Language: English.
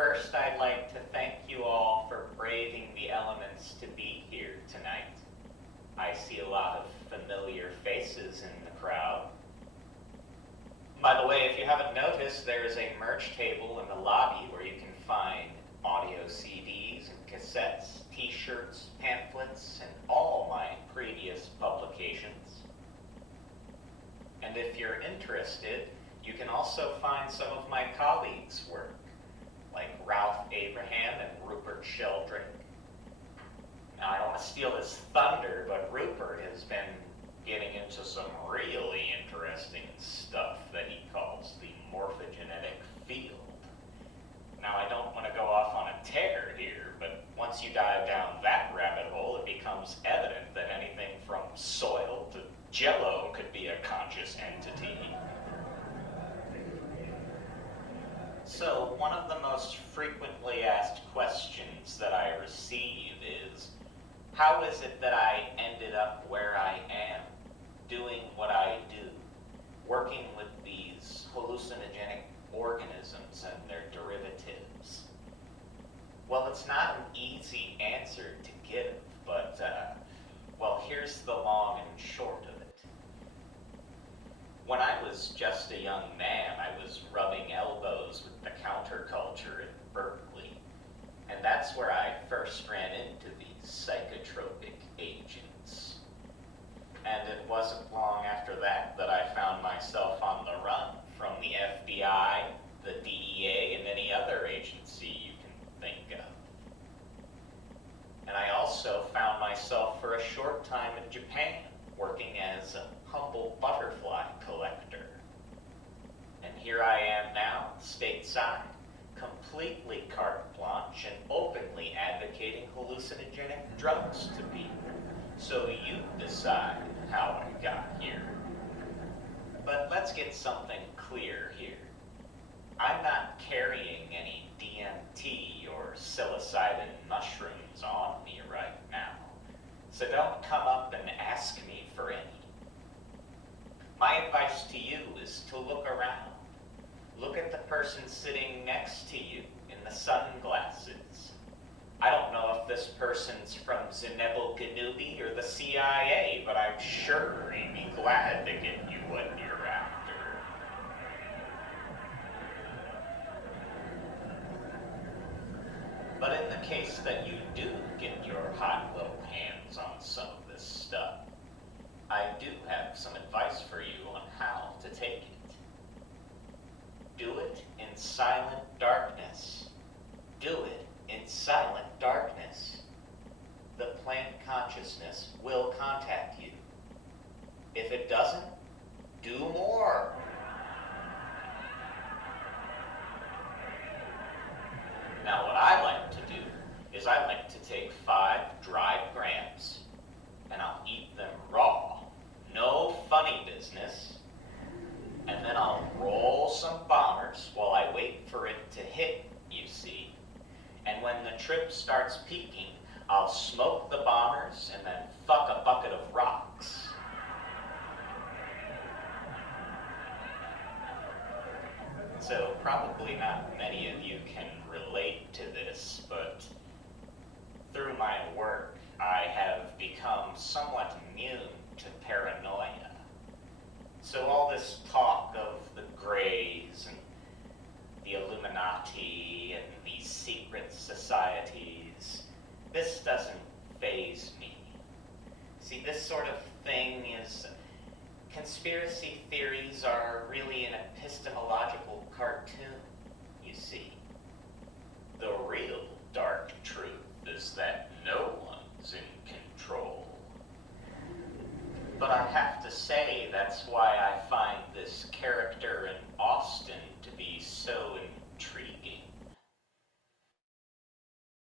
First, I'd like to thank you all for braving the elements to be here tonight. I see a lot of familiar faces in the crowd. By the way, if you haven't noticed, there is a merch table in the lobby where you can find audio CDs and cassettes, t-shirts, pamphlets, and all my previous publications. And if you're interested, you can also find some of my colleagues' work, like Ralph Abraham and Rupert Sheldrake. Now, I don't want to steal his thunder, but Rupert has been getting into some really interesting stuff that he calls the morphogenetic field. Now, I don't want to go off on a tear here, but once you dive down that rabbit hole, it becomes evident that anything from soil to Jell-O could be a conscious entity. So, one of the most frequently asked questions that I receive is, how is it that I ended up where I am, doing what I do, working with these hallucinogenic organisms and their derivatives? Well, it's not an easy answer to give, but, well, here's the long and short of it. When I was just a young man, I was rubbing elbows with the counterculture in Berkeley, and that's where I first ran into these psychotropic agents. And it wasn't long after that that I found myself on the run from the FBI, the DEA, and any other agency you can think of. And I also found myself for a short time in Japan, working as a humble butterfly collector. And here I am now, stateside, completely carte blanche and openly advocating hallucinogenic drugs to people. So you decide how I got here. But let's get something clear here. I'm not carrying any DMT or psilocybin mushrooms on me right now. So don't come up and ask me for any. My advice to you is to look around. Look at the person sitting next to you in the sunglasses. I don't know if this person's from Zenebel Ganubi or the CIA, but I'm sure he'd be glad to get you what you're after. But in the case that you do get your hot little hands on some of this stuff, I do have some advice for you on how to take it. Do it in silent darkness. Do it in silent darkness. The plant consciousness will contact you. If it doesn't, do more. Now, what I like to do is I like to take 5 dried grams and I'll eat them raw. No funny business. And then I'll roll some bombers while I wait for it to hit, you see. And when the trip starts peaking, I'll smoke the bombers and then fuck a bucket of rocks. So probably not many of you can relate to this, but through my work, I have become somewhat immune to paranoia. So all this talk of the Greys and the Illuminati and these secret societies, this doesn't faze me. See, this sort of thing is, conspiracy theories are really an epistemological cartoon, you see. The real dark truth is that no one's in control. But I have to say, that's why